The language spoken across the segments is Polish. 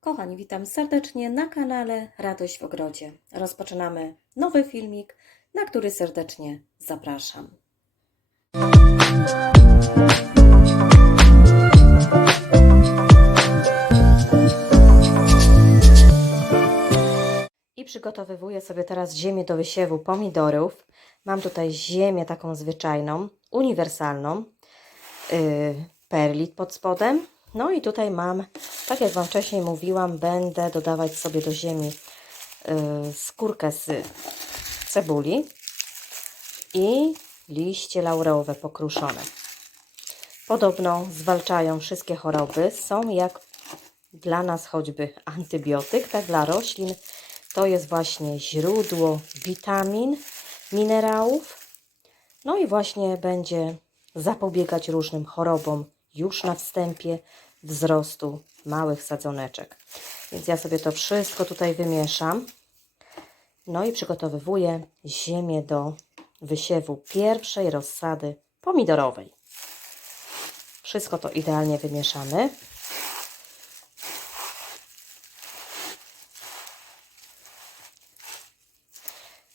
Kochani, witam serdecznie na kanale Radość w Ogrodzie. Rozpoczynamy nowy filmik, na który serdecznie zapraszam. I przygotowywuję sobie teraz ziemię do wysiewu pomidorów. Mam tutaj ziemię taką zwyczajną, uniwersalną, yy, perlit pod spodem. No i tutaj mam, tak jak Wam wcześniej mówiłam, będę dodawać sobie do ziemi yy, skórkę z cebuli i liście laurowe pokruszone. Podobno zwalczają wszystkie choroby, są jak dla nas choćby antybiotyk, tak dla roślin to jest właśnie źródło witamin, minerałów. No i właśnie będzie zapobiegać różnym chorobom już na wstępie wzrostu małych sadzoneczek. Więc ja sobie to wszystko tutaj wymieszam. No i przygotowywuję ziemię do wysiewu pierwszej rozsady pomidorowej. Wszystko to idealnie wymieszamy.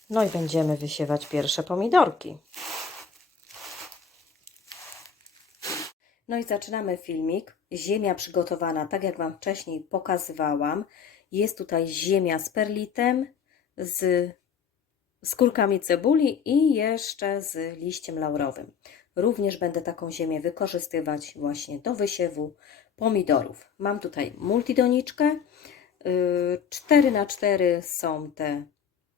No i będziemy wysiewać pierwsze pomidorki. No i zaczynamy filmik. Ziemia przygotowana, tak jak Wam wcześniej pokazywałam. Jest tutaj ziemia z perlitem, z skórkami cebuli i jeszcze z liściem laurowym. Również będę taką ziemię wykorzystywać właśnie do wysiewu pomidorów. Mam tutaj multidoniczkę. 4 na 4 są te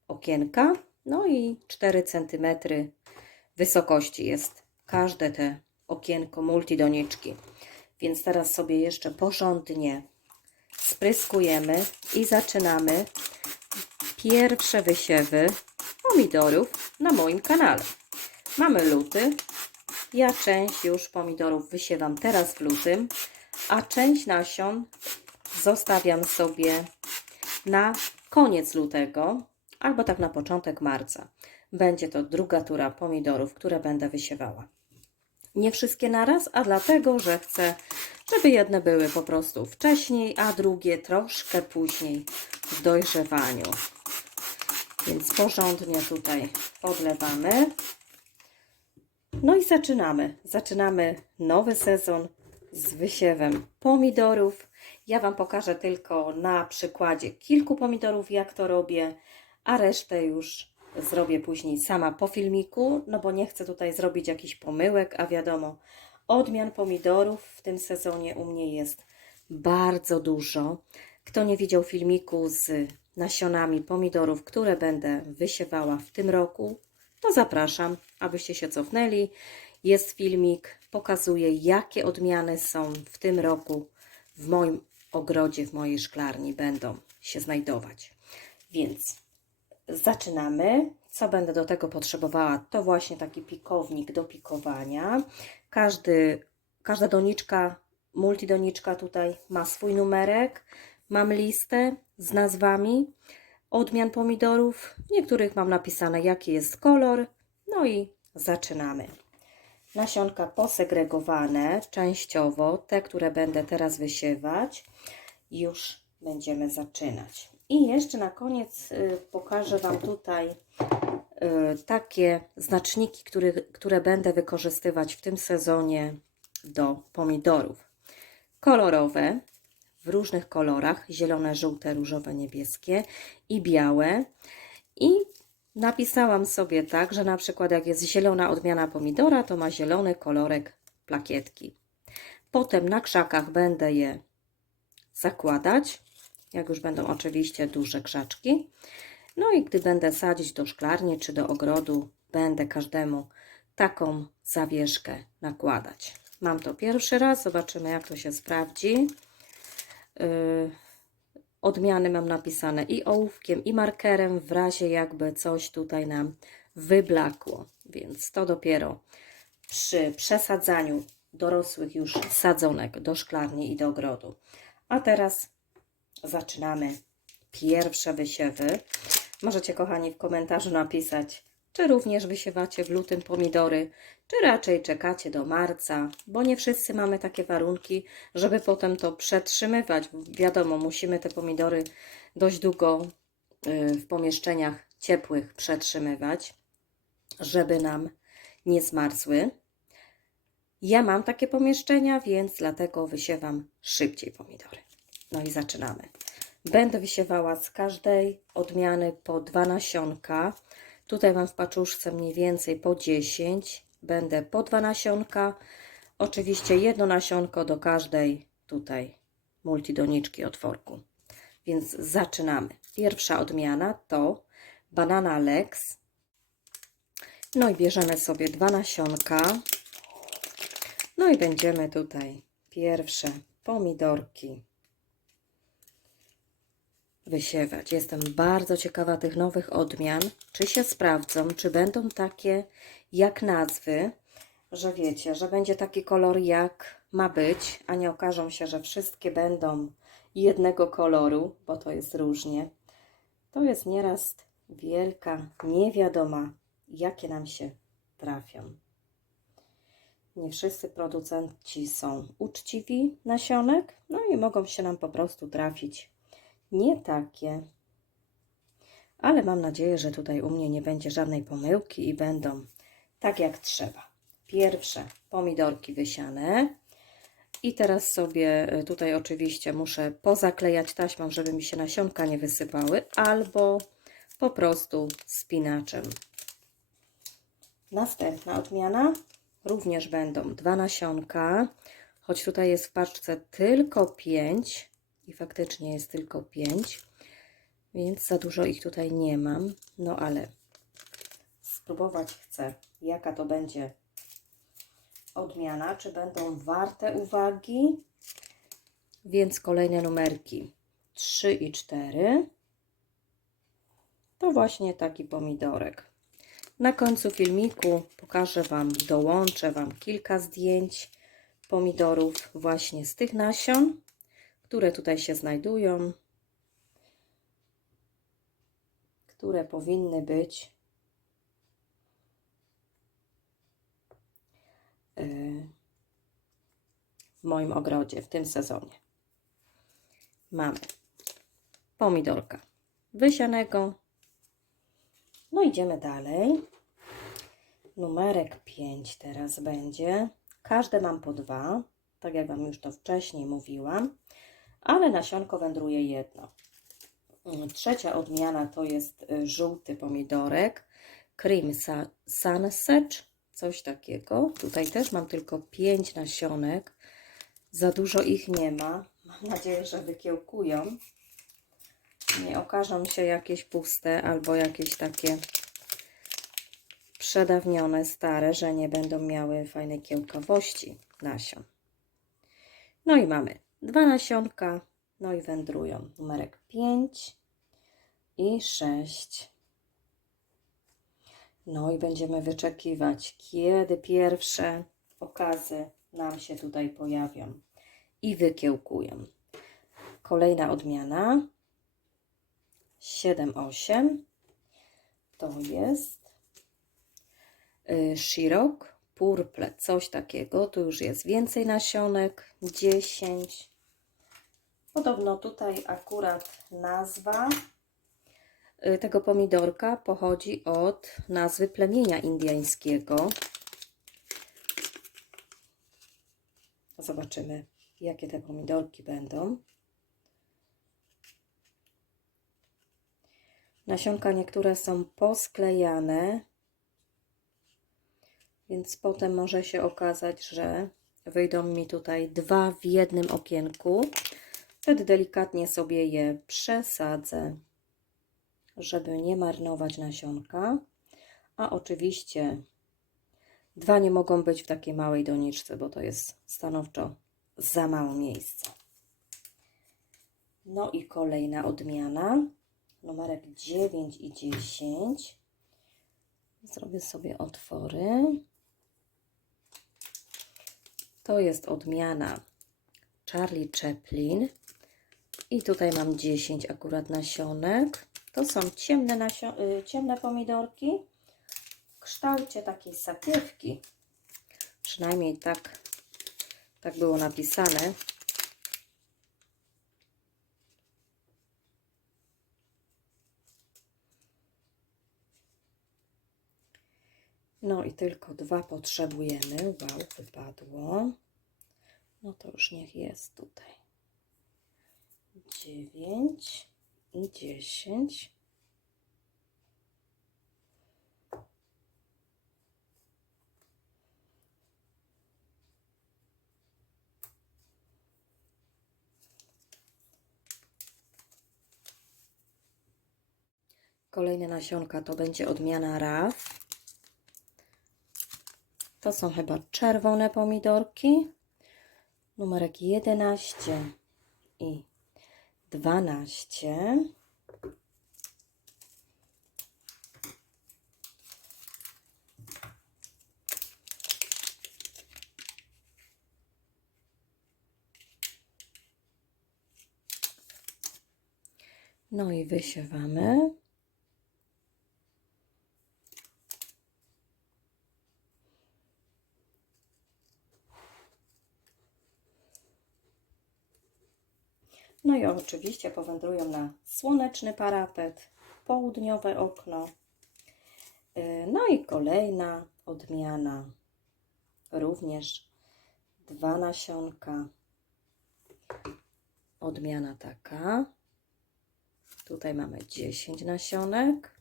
okienka. No i 4 cm wysokości jest każde te okienko multidoniczki. Więc teraz sobie jeszcze porządnie spryskujemy i zaczynamy pierwsze wysiewy pomidorów na moim kanale. Mamy luty. Ja część już pomidorów wysiewam teraz w lutym, a część nasion zostawiam sobie na koniec lutego albo tak na początek marca. Będzie to druga tura pomidorów, które będę wysiewała. Nie wszystkie naraz, a dlatego, że chcę, żeby jedne były po prostu wcześniej, a drugie troszkę później w dojrzewaniu. Więc porządnie tutaj podlewamy. No i zaczynamy. Zaczynamy nowy sezon z wysiewem pomidorów. Ja Wam pokażę tylko na przykładzie kilku pomidorów, jak to robię, a resztę już zrobię później sama po filmiku, no bo nie chcę tutaj zrobić jakichś pomyłek, a wiadomo, odmian pomidorów w tym sezonie u mnie jest bardzo dużo. Kto nie widział filmiku z nasionami pomidorów, które będę wysiewała w tym roku, to zapraszam, abyście się cofnęli. Jest filmik, pokazuje jakie odmiany są w tym roku w moim ogrodzie, w mojej szklarni będą się znajdować. Więc zaczynamy. Co będę do tego potrzebowała? To właśnie taki pikownik do pikowania. Każdy, każda doniczka, multidoniczka tutaj ma swój numerek. Mam listę z nazwami odmian pomidorów. Niektórych mam napisane jaki jest kolor. No i zaczynamy. Nasionka posegregowane częściowo, te, które będę teraz wysiewać, już będziemy zaczynać. I jeszcze na koniec y, pokażę Wam tutaj y, takie znaczniki, które, które będę wykorzystywać w tym sezonie do pomidorów. Kolorowe, w różnych kolorach, zielone, żółte, różowe, niebieskie i białe. I napisałam sobie tak, że na przykład jak jest zielona odmiana pomidora, to ma zielony kolorek plakietki. Potem na krzakach będę je zakładać jak już będą oczywiście duże krzaczki. No i gdy będę sadzić do szklarni czy do ogrodu, będę każdemu taką zawieszkę nakładać. Mam to pierwszy raz, zobaczymy jak to się sprawdzi. Yy, odmiany mam napisane i ołówkiem, i markerem, w razie jakby coś tutaj nam wyblakło. Więc to dopiero przy przesadzaniu dorosłych już sadzonek do szklarni i do ogrodu. A teraz zaczynamy pierwsze wysiewy. Możecie, kochani, w komentarzu napisać, czy również wysiewacie w lutym pomidory, czy raczej czekacie do marca, bo nie wszyscy mamy takie warunki, żeby potem to przetrzymywać. Wiadomo, musimy te pomidory dość długo y, w pomieszczeniach ciepłych przetrzymywać, żeby nam nie zmarzły. Ja mam takie pomieszczenia, więc dlatego wysiewam szybciej pomidory. No i zaczynamy. Będę wysiewała z każdej odmiany po dwa nasionka. Tutaj mam w paczuszce mniej więcej po 10. Będę po dwa nasionka. Oczywiście jedno nasionko do każdej tutaj multidoniczki otworku. Więc zaczynamy. Pierwsza odmiana to banana Lex. No i bierzemy sobie dwa nasionka. No i będziemy tutaj pierwsze pomidorki wysiewać. Jestem bardzo ciekawa tych nowych odmian, czy się sprawdzą, czy będą takie jak nazwy, że wiecie, że będzie taki kolor jak ma być, a nie okażą się, że wszystkie będą jednego koloru, bo to jest różnie. To jest nieraz wielka niewiadoma, jakie nam się trafią. Nie wszyscy producenci są uczciwi nasionek, no i mogą się nam po prostu trafić nie takie. Ale mam nadzieję, że tutaj u mnie nie będzie żadnej pomyłki i będą tak jak trzeba. Pierwsze pomidorki wysiane. I teraz sobie y, tutaj oczywiście muszę pozaklejać taśmą, żeby mi się nasionka nie wysypały, albo po prostu spinaczem. Następna odmiana. Również będą dwa nasionka, choć tutaj jest w paczce tylko pięć i faktycznie jest tylko pięć, więc za dużo ich tutaj nie mam. No ale spróbować chcę, jaka to będzie odmiana, czy będą warte uwagi. Więc kolejne numerki 3 i 4 to właśnie taki pomidorek. Na końcu filmiku pokażę Wam, dołączę Wam kilka zdjęć pomidorów właśnie z tych nasion, które tutaj się znajdują, które powinny być y, w moim ogrodzie w tym sezonie. Mamy pomidorka wysianego, no idziemy dalej. Numerek 5 teraz będzie. Każde mam po dwa, tak jak Wam już to wcześniej mówiłam, ale nasionko wędruje jedno. Trzecia odmiana to jest y, żółty pomidorek, cream sunset, coś takiego. Tutaj też mam tylko 5 nasionek, za dużo ich nie ma. Mam nadzieję, że wykiełkują nie okażą się jakieś puste albo jakieś takie przedawnione, stare, że nie będą miały fajnej kiełkowości nasion. No i mamy dwa nasionka, no i wędrują numerek 5 i 6. No i będziemy wyczekiwać, kiedy pierwsze okazy nam się tutaj pojawią i wykiełkują. Kolejna odmiana 7, 8 to jest y, Shirok, Purple, coś takiego. Tu już jest więcej nasionek, 10. Podobno tutaj akurat nazwa y, tego pomidorka pochodzi od nazwy plemienia indyjskiego. Zobaczymy, jakie te pomidorki będą. Nasionka niektóre są posklejane, więc potem może się okazać, że wyjdą mi tutaj dwa w jednym okienku. Wtedy delikatnie sobie je przesadzę, żeby nie marnować nasionka. A oczywiście dwa nie mogą być w takiej małej doniczce, bo to jest stanowczo za mało miejsca. No i kolejna odmiana numerek 9 i 10. Zrobię sobie otwory. To jest odmiana Charlie Chaplin. I tutaj mam 10 akurat nasionek. To są ciemne, nasio y, ciemne pomidorki. kształcie takiej sakiewki. Przynajmniej tak, tak było napisane. No i tylko dwa potrzebujemy. Wow, wypadło. No to już niech jest tutaj. Dziewięć i dziesięć. Kolejne nasionka to będzie odmiana RAF. To są chyba czerwone pomidorki. Numerek 11 i 12. No i wysiewamy. No i oczywiście powędrują na słoneczny parapet, południowe okno. Yy, No i kolejna odmiana. Również dwa nasionka. Odmiana taka. Tutaj mamy 10 nasionek.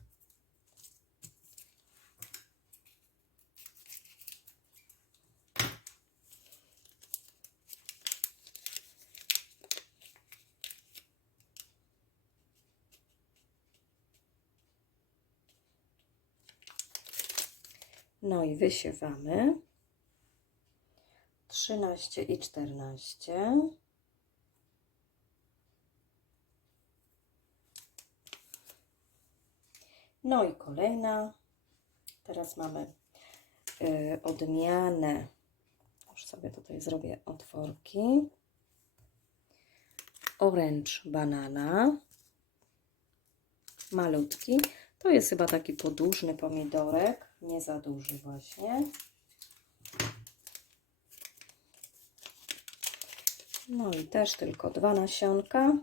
No i wysiewamy. 13 i 14. No i kolejna. Teraz mamy y, odmianę. Już sobie tutaj zrobię otworki. Orange banana. Malutki. To jest chyba taki podłużny pomidorek. Nie za duży właśnie. No i też tylko dwa nasionka.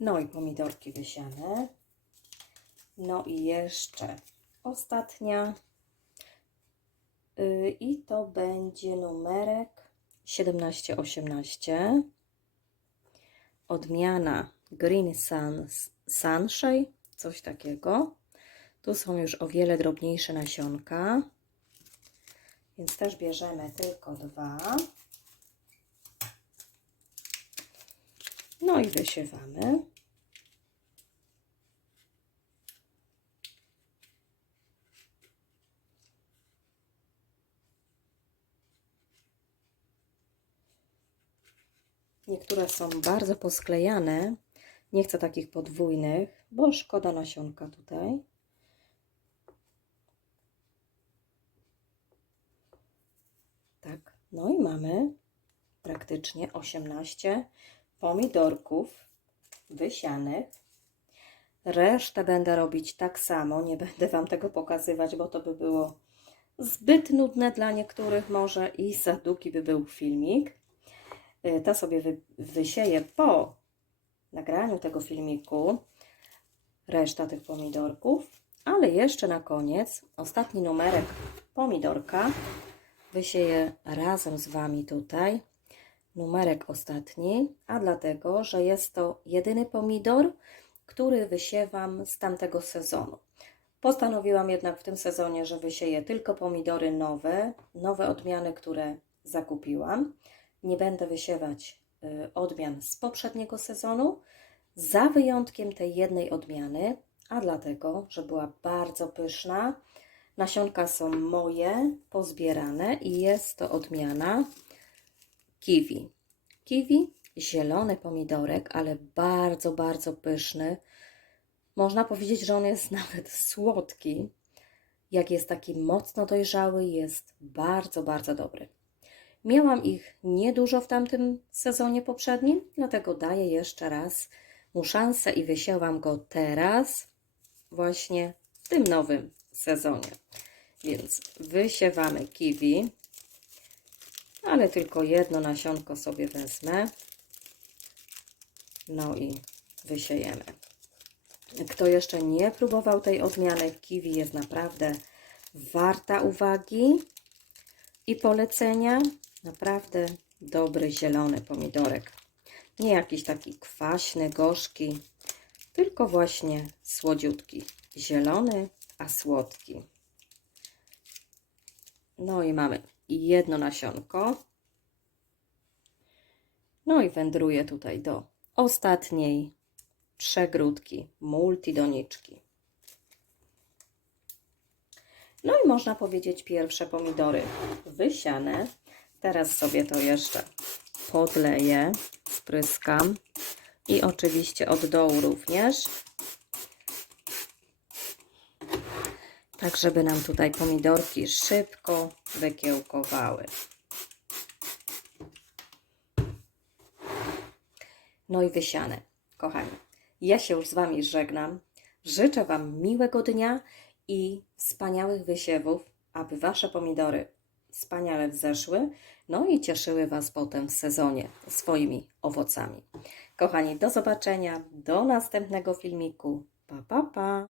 No i pomidorki wysiane. No i jeszcze ostatnia. Y, I to będzie numerek 1718. Odmiana Green Sun, Sunshine, coś takiego. Tu są już o wiele drobniejsze nasionka. Więc też bierzemy tylko dwa. No i wysiewamy. Niektóre są bardzo posklejane. Nie chcę takich podwójnych, bo szkoda nasionka tutaj. Tak, no i mamy praktycznie 18 pomidorków wysianych. Resztę będę robić tak samo. Nie będę Wam tego pokazywać, bo to by było zbyt nudne dla niektórych może i za długi by był filmik. Y, To sobie wy, wysieję po nagraniu tego filmiku reszta tych pomidorków, ale jeszcze na koniec ostatni numerek pomidorka wysieję razem z Wami tutaj. Numerek ostatni, a dlatego, że jest to jedyny pomidor, który wysiewam z tamtego sezonu. Postanowiłam jednak w tym sezonie, że wysieję tylko pomidory nowe, nowe odmiany, które zakupiłam. Nie będę wysiewać y, odmian z poprzedniego sezonu, za wyjątkiem tej jednej odmiany, a dlatego, że była bardzo pyszna. Nasionka są moje, pozbierane i jest to odmiana kiwi. Kiwi, zielony pomidorek, ale bardzo, bardzo pyszny. Można powiedzieć, że on jest nawet słodki. jak jest taki mocno dojrzały, jest bardzo, bardzo dobry. Miałam ich niedużo w tamtym sezonie poprzednim, dlatego daję jeszcze raz mu szansę i wysiałam go teraz, właśnie w tym nowym sezonie. Więc wysiewamy kiwi, ale tylko jedno nasionko sobie wezmę. No i wysiejemy. Kto jeszcze nie próbował tej odmiany, kiwi jest naprawdę warta uwagi i polecenia. Naprawdę dobry zielony pomidorek. Nie jakiś taki kwaśny, gorzki, tylko właśnie słodziutki. Zielony, a słodki. No i mamy jedno nasionko. No i wędruję tutaj do ostatniej przegródki, multidoniczki. No i można powiedzieć pierwsze pomidory wysiane. Teraz sobie to jeszcze podleję, spryskam i oczywiście od dołu również. Tak, żeby nam tutaj pomidorki szybko wykiełkowały. No i wysiane. Kochani, ja się już z Wami żegnam. Życzę Wam miłego dnia i wspaniałych wysiewów, aby Wasze pomidory wspaniale wzeszły, no i cieszyły Was potem w sezonie swoimi owocami. Kochani, do zobaczenia, do następnego filmiku. Pa, pa, pa!